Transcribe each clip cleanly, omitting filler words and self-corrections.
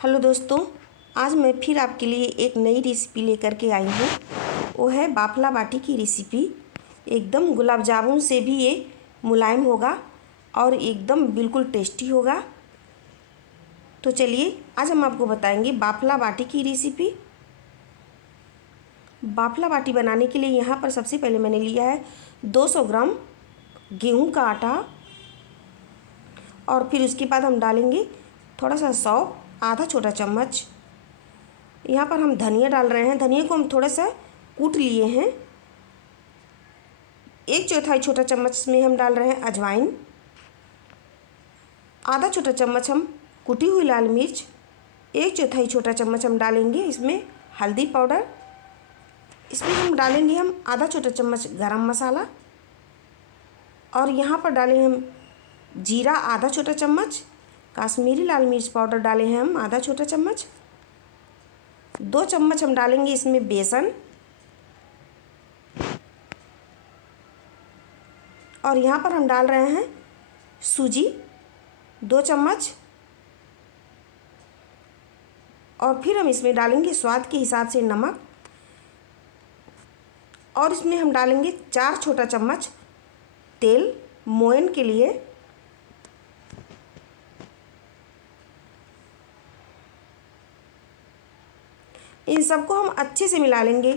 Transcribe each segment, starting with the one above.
Hello दोस्तों, आज मैं फिर आपके लिए एक नई रेसिपी लेकर के आई हूँ। वो है बाफला बाटी की रेसिपी। एकदम गुलाब जामुन से भी ये मुलायम होगा और एकदम बिल्कुल टेस्टी होगा। तो चलिए आज हम आपको बताएंगे बाफला बाटी की रेसिपी। बाफला बाटी बनाने के लिए यहाँ पर सबसे पहले मैंने लिया है 200 ग्राम गेहूं का आटा, और फिर उसके बाद हम डालेंगे थोड़ा सा सौंफ, आधा छोटा चम्मच। यहाँ पर हम धनिया डाल रहे हैं। धनिया को हम थोड़ा सा कूट लिए हैं। 1/4 छोटा चम्मच में हम डाल रहे हैं अजवाइन। आधा छोटा चम्मच हम कुटी हुई लाल मिर्च। 1/4 छोटा चम्मच हम डालेंगे इसमें हल्दी पाउडर। इसमें हम डालेंगे आधा छोटा चम्मच गरम मसाला, और यहाँ पर डालें हम जीरा आधा छोटा चम्मच। काश्मीरी लाल मिर्च पाउडर डाले हैं हम आधा छोटा चम्मच। 2 चम्मच हम डालेंगे इसमें बेसन, और यहाँ पर हम डाल रहे हैं सूजी 2 चम्मच, और फिर हम इसमें डालेंगे स्वाद के हिसाब से नमक, और इसमें हम डालेंगे 4 छोटा चम्मच तेल मोयन के लिए। इन सबको हम अच्छे से मिला लेंगे।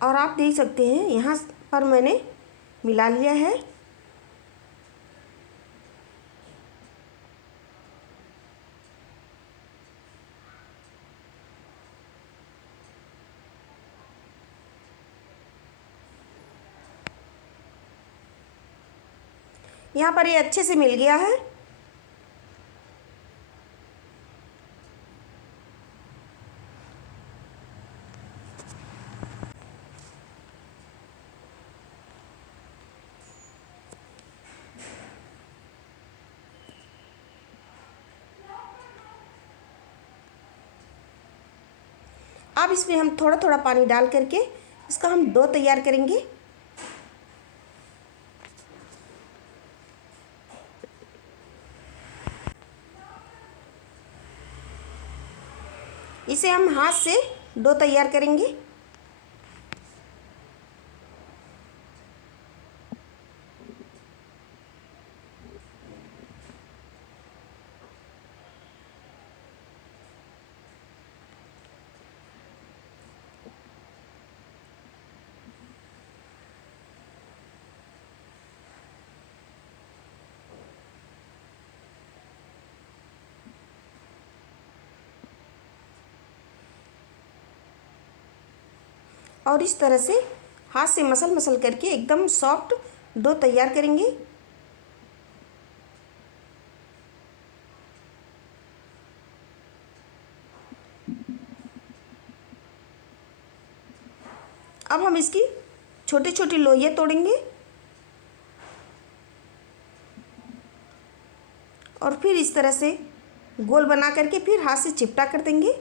और आप देख सकते हैं यहाँ पर मैंने मिला लिया है। यहाँ पर ये अच्छे से मिल गया है। अब इसमें हम थोड़ा थोड़ा पानी डाल करके इसका हम डो तैयार करेंगे। इसे हम हाथ से डो तैयार करेंगे। और इस तरह से हाथ से मसल मसल करके एकदम सॉफ्ट डो तैयार करेंगे। अब हम इसकी छोटी छोटी लोइयाँ तोड़ेंगे, और फिर इस तरह से गोल बना करके फिर हाथ से चिपटा कर देंगे।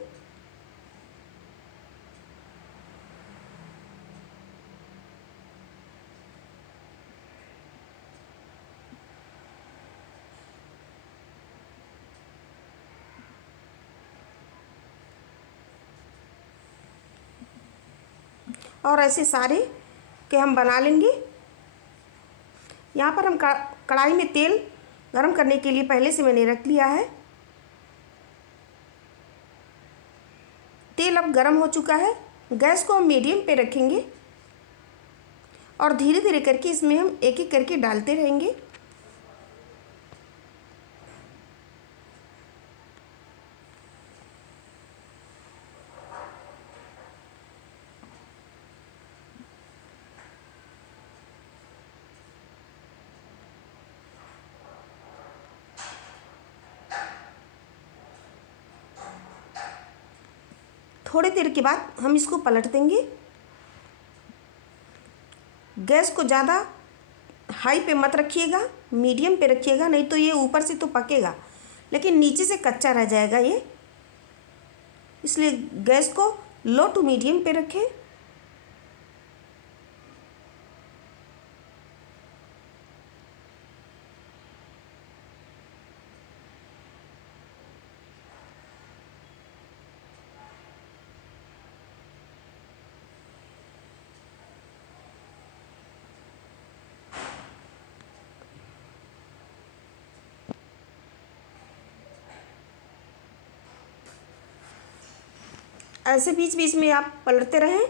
और ऐसे सारे के हम बना लेंगे। यहाँ पर हम कढ़ाई में तेल गरम करने के लिए पहले से मैंने रख लिया है। तेल अब गरम हो चुका है। गैस को हम मीडियम पे रखेंगे, और धीरे धीरे करके इसमें हम एक एक करके डालते रहेंगे। थोड़ी देर के बाद हम इसको पलट देंगे। गैस को ज़्यादा हाई पे मत रखिएगा, मीडियम पे रखिएगा, नहीं तो ये ऊपर से तो पकेगा लेकिन नीचे से कच्चा रह जाएगा ये। इसलिए गैस को लो टू मीडियम पे रखें। ऐसे बीच बीच में आप पलटते रहें।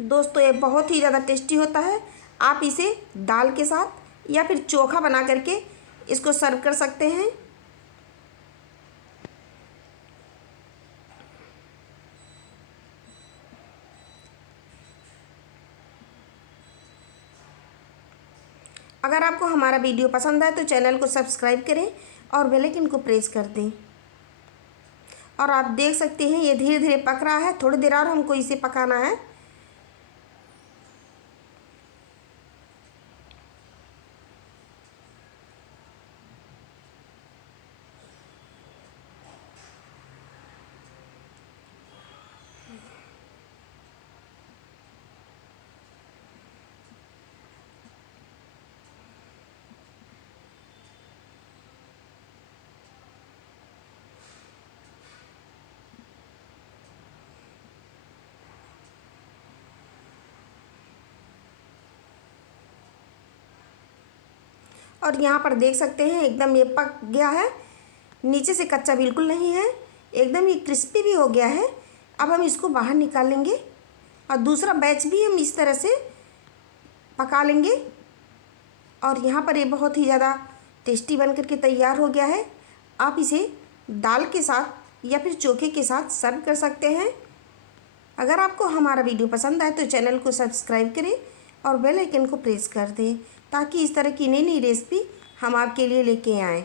दोस्तों ये बहुत ही ज़्यादा टेस्टी होता है। आप इसे दाल के साथ या फिर चोखा बना करके इसको सर्व कर सकते हैं। अगर आपको हमारा वीडियो पसंद आए तो चैनल को सब्सक्राइब करें और बेल आइकन को प्रेस कर दें। और आप देख सकते हैं ये धीरे धीरे पक रहा है, थोड़ी देर और हमको इसे पकाना है। और यहाँ पर देख सकते हैं एकदम ये पक गया है, नीचे से कच्चा बिल्कुल नहीं है, एकदम ये क्रिस्पी भी हो गया है। अब हम इसको बाहर निकालेंगे और दूसरा बैच भी हम इस तरह से पका लेंगे। और यहाँ पर ये बहुत ही ज़्यादा टेस्टी बन करके तैयार हो गया है। आप इसे दाल के साथ या फिर चोखे के साथ सर्व कर सकते हैं। अगर आपको हमारा वीडियो पसंद आए तो चैनल को सब्सक्राइब करें और बेल आइकन को प्रेस कर दें ताकि इस तरह की नई नई रेसिपी हम आपके लिए लेके आएँ।